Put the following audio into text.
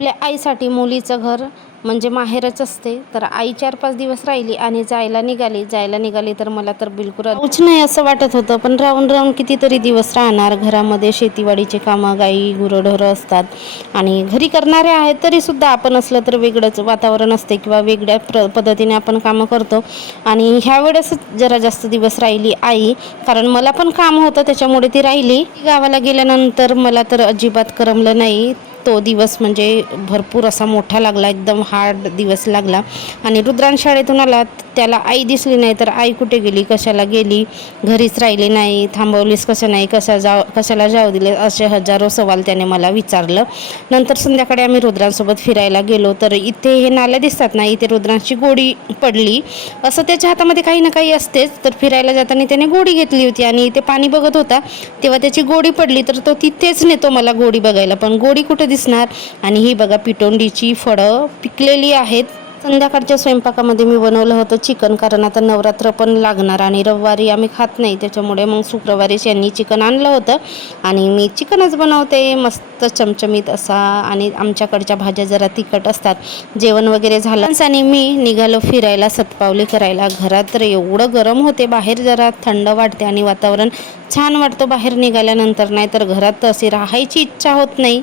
आपल्या आईसाठी मुलीचं घर म्हणजे माहेरच असते. तर आई 4-5 दिवस राहिली आणि जायला निघाली तर मला तर बिलकुल राहूच नाही असं वाटत होतं. पण राहून राहून कितीतरी दिवस राहणार. घरामध्ये शेतीवाडीचे कामं, गाई गुरंढोरं असतात आणि घरी करणारे आहेत तरीसुद्धा आपण असलं तर वेगळंच वातावरण असते किंवा वेगळ्या पद्धतीने आपण कामं करतो. आणि ह्यावेळेस जरा जास्त दिवस राहिली आई, कारण मला पण काम होतं त्याच्यामुळे ती राहिली. गावाला गेल्यानंतर मला तर अजिबात करमलं नाही. तो दिवस म्हणजे भरपूर असा मोठा लागला, एकदम हार्ड दिवस लागला. आणि रुद्रांश शाळेतून आला, त्याला आई दिसली नाही. तर आई कुठे गेली, कशाला गेली, घरीच राहिली नाही, थांबवलीस कसं नाही, कशाला जाऊ दिले, असे हजारो सवाल त्याने मला विचारलं. नंतर संध्याकाळी आम्ही रुद्रांसोबत फिरायला गेलो. तर इथे हे नाल्या दिसतात ना, इथे रुद्रांची गोडी पडली. असं त्याच्या हातामध्ये काही ना काही असतेच. तर फिरायला जाताना त्याने गोडी घेतली होती आणि इथे पाणी बघत होता, तेव्हा त्याची गोडी पडली. तर तो तिथेच नेतो मला गोडी बघायला, पण गोडी कुठे दिसणार. आणि ही बघा पिटोंडीची फळं पिकलेली आहेत. संध्याकाळच्या स्वयंपाकामध्ये मी बनवलं होतं चिकन, कारण आता नवरात्र पण लागणार आणि रविवारी आम्ही खात नाही, त्याच्यामुळे मग शुक्रवारीच यांनी चिकन आणलं होतं आणि मी चिकनच बनवते मस्त चमचमीत असा. आणि आमच्याकडच्या भाज्या जरा तिखट असतात. जेवण वगैरे झालं आणि मी निघालो फिरायला, शतपावली करायला. घरात तर एवढं गरम होते, बाहेर जरा थंड वाटते आणि वातावरण छान वाटतं बाहेर निघाल्यानंतर. नाही तर घरात अशी राहायची इच्छा होत नाही.